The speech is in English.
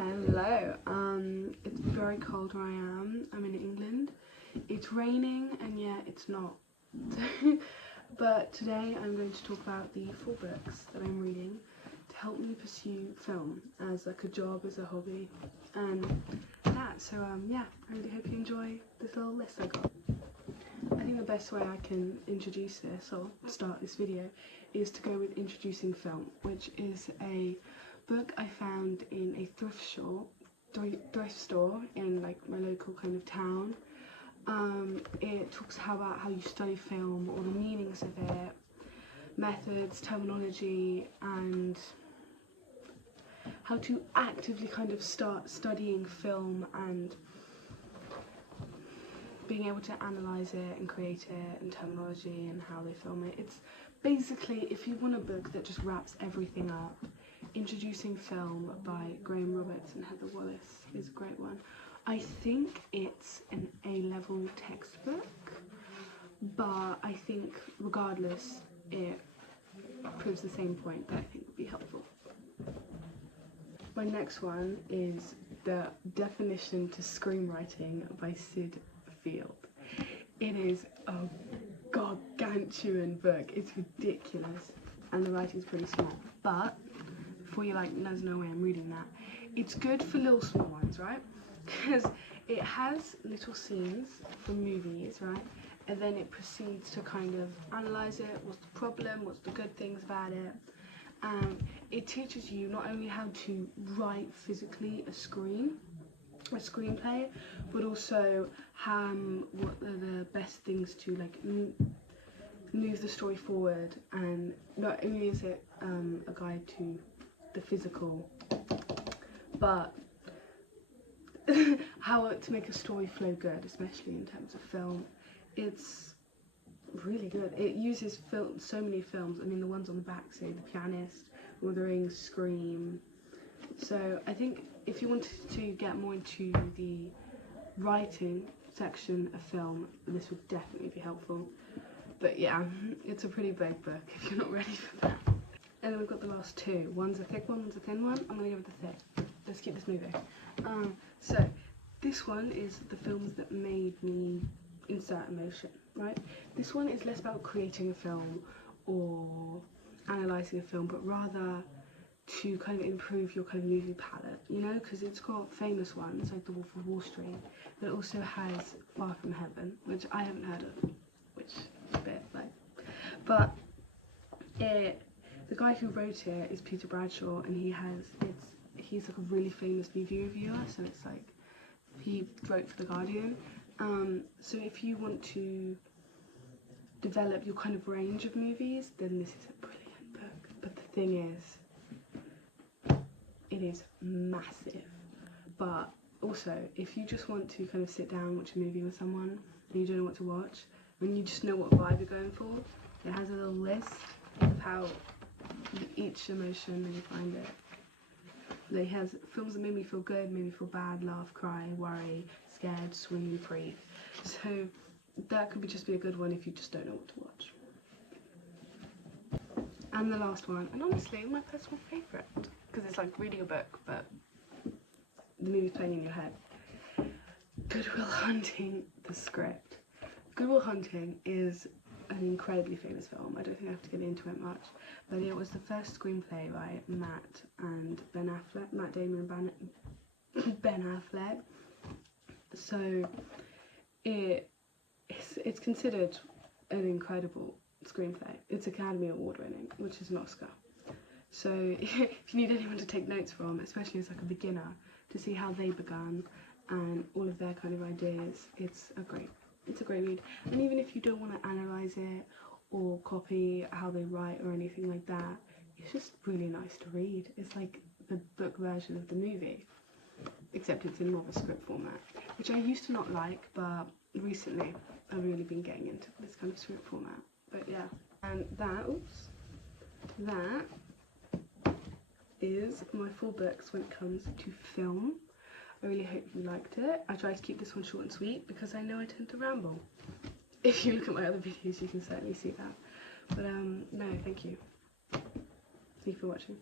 Hello, it's very cold where I am. I'm in England. It's raining and yeah, it's not. But today I'm going to talk about the 4 books that I'm reading to help me pursue film as like a job, as a hobby, and that. So yeah, I really hope you enjoy this little list I got. I think the best way I can introduce this or start this video is to go with introducing film, which is a book I found in a thrift store in like my local kind of town. It talks about how you study film, all the meanings of it, methods, terminology, and how to actively kind of start studying film and being able to analyse it and create it, and terminology and how they film it. It's basically, if you want a book that just wraps everything up, Introducing Film by Roberts and Heather Wallis is a great one. I think it's an A-level textbook, but I think regardless it proves the same point that I think would be helpful. My next one is The Definition to Screenwriting by Sid Field. It is a gargantuan book. It's ridiculous and the writing's pretty small, but before you're like, there's no way I'm reading that, it's good for little small ones, right? Because it has little scenes from movies, right? And then it proceeds to kind of analyse it. What's the problem? What's the good things about it? It teaches you not only how to write physically a screenplay, but also what are the best things to like move the story forward. And not only is it a guide to the physical, but how to make a story flow good, especially in terms of film. It's really good. It uses so many films. I mean, the ones on the back say The Pianist, Lord of the Rings, Scream. So I think if you wanted to get more into the writing section of film, this would definitely be helpful. But yeah, it's a pretty big book if you're not ready for that. And then we've got the last 2. One's a thick one, one's a thin one. I'm gonna go with the thick. Let's keep this moving. So this one is the films that made me insert emotion, right? This one is less about creating a film or analysing a film, but rather to kind of improve your kind of movie palette, you know, because it's got famous ones like The Wolf of Wall Street, but it also has Far From Heaven, which I haven't heard of, which is a bit like, but the guy who wrote it is Peter Bradshaw, and he's like a really famous movie reviewer, so it's like he wrote for The Guardian. So if you want to develop your kind of range of movies, then this is a brilliant book. But the thing is, it is massive. But also, if you just want to kind of sit down and watch a movie with someone and you don't know what to watch, and you just know what vibe you're going for, it has a little list of how each emotion and you find it. It has films that made me feel good, made me feel bad, laugh, cry, worry, scared, swoon, breathe. So that could just be a good one if you just don't know what to watch. And the last one, and honestly my personal favourite, because it's like reading a book but the movie's playing in your head. Good Will Hunting, the script. Good Will Hunting is an incredibly famous film. I don't think I have to get into it much, but it was the first screenplay by Matt Damon Ben Affleck. So it's considered an incredible screenplay. It's Academy Award winning, which is an Oscar. So if you need anyone to take notes from, especially as like a beginner, to see how they began and all of their kind of ideas, it's a great read. And even if you don't want to analyse it or copy how they write or anything like that, it's just really nice to read. It's like the book version of the movie, except it's in more of a script format, which I used to not like, but recently I've really been getting into this kind of script format. But yeah, and that is my 4 books when it comes to film. I really hope you liked it. I tried to keep this one short and sweet because I know I tend to ramble. If you look at my other videos, you can certainly see that. But no, thank you. Thank you for watching.